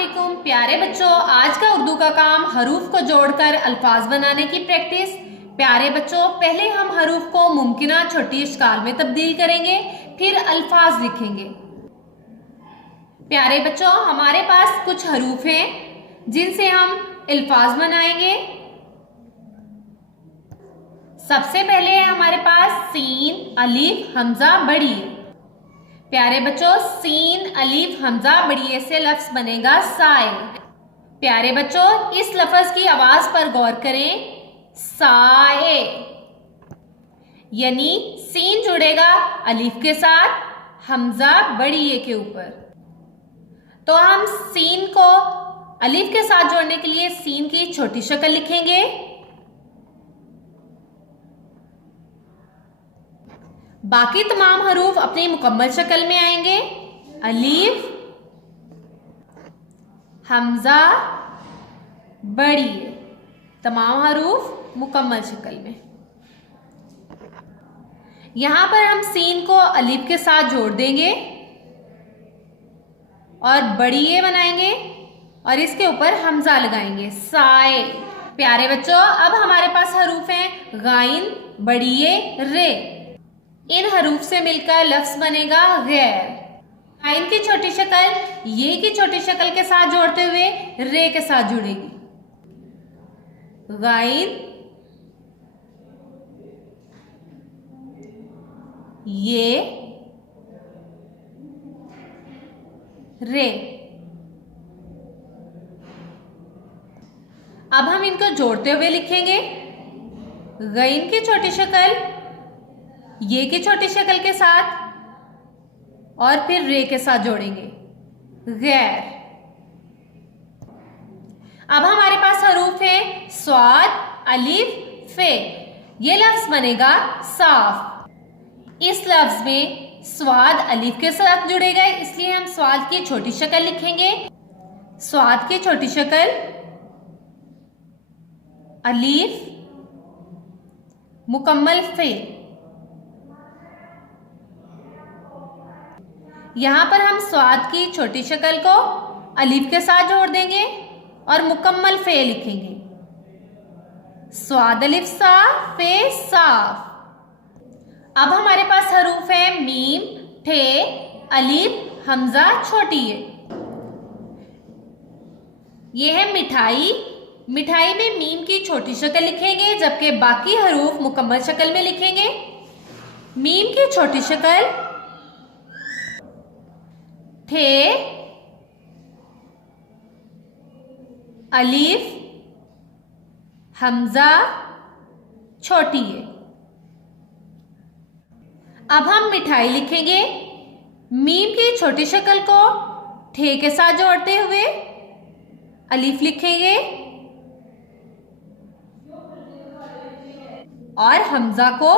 अस्सलामुअलैकुम प्यारे बच्चों, आज का उर्दू का काम हरूफ को जोड़कर अल्फाज बनाने की प्रैक्टिस। प्यारे बच्चों, पहले हम हरूफ को मुमकिना छोटी अशकाल में तब्दील करेंगे, फिर अल्फाज लिखेंगे। प्यारे बच्चों, हमारे पास कुछ हरूफ हैं जिनसे हम अल्फाज बनाएंगे। सबसे पहले है हमारे पास सीन, अलीफ, हमजा, बड़ी। प्यारे बच्चों, सीन, अलीफ, हमजा, बड़िए से लफ्ज बनेगा साए। प्यारे बच्चों, इस लफ्ज की आवाज पर गौर करें, साए, यानी सीन जुड़ेगा अलीफ के साथ, हमजा बड़िए के ऊपर। तो हम सीन को अलीफ के साथ जोड़ने के लिए सीन की छोटी शक्ल लिखेंगे। बाकी तमाम हरूफ अपनी मुकम्मल शक्ल में आएंगे। अलीफ, हमजा, बड़ी, तमाम हरूफ मुकम्मल शक्ल में। यहां पर हम सीन को अलीफ के साथ जोड़ देंगे और बड़िए बनाएंगे और इसके ऊपर हमजा लगाएंगे, साए। प्यारे बच्चों, अब हमारे पास हरूफ हैं गाइन, बड़िए, रे। इन हरूफ से मिलकर लफ्ज बनेगा गैर। गाइन की छोटी शक्ल ये की छोटी शक्ल के साथ जोड़ते हुए रे के साथ जुड़ेगी। गाइन, ये, रे। अब हम इनको जोड़ते हुए लिखेंगे। गाइन की छोटी शक्ल ये की छोटी शक्ल के साथ और फिर रे के साथ जोड़ेंगे, गैर। अब हमारे पास हरूफ है स्वाद, अलीफ, फे। ये लफ्ज बनेगा साफ। इस लफ्ज में स्वाद अलीफ के साथ जुड़ेगा, इसलिए हम स्वाद की छोटी शक्ल लिखेंगे। स्वाद की छोटी शक्ल अलीफ, मुकम्मल फे। यहां पर हम स्वाद की छोटी शक्ल को अलीफ के साथ जोड़ देंगे और मुकम्मल फे लिखेंगे। स्वाद अलिफ सा, फे साफ। अब हमारे पास हरूफ है मीम, ठे, अलीफ, हमजा, छोटी है। ये है मिठाई। मिठाई में मीम की छोटी शक्ल लिखेंगे जबकि बाकी हरूफ मुकम्मल शक्ल में लिखेंगे। मीम की छोटी शक्ल ठे, अलीफ, हमजा, छोटी है। अब हम मिठाई लिखेंगे। मीम की छोटी शक्ल को ठे के साथ जोड़ते हुए अलीफ लिखेंगे और हमजा को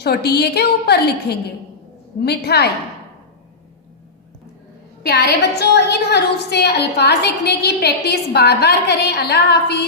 छोटी ये के ऊपर लिखेंगे, मिठाई। प्यारे बच्चों, इन हरूफ से अल्फाज लिखने की प्रैक्टिस बार बार करें। अल्लाह हाफिज।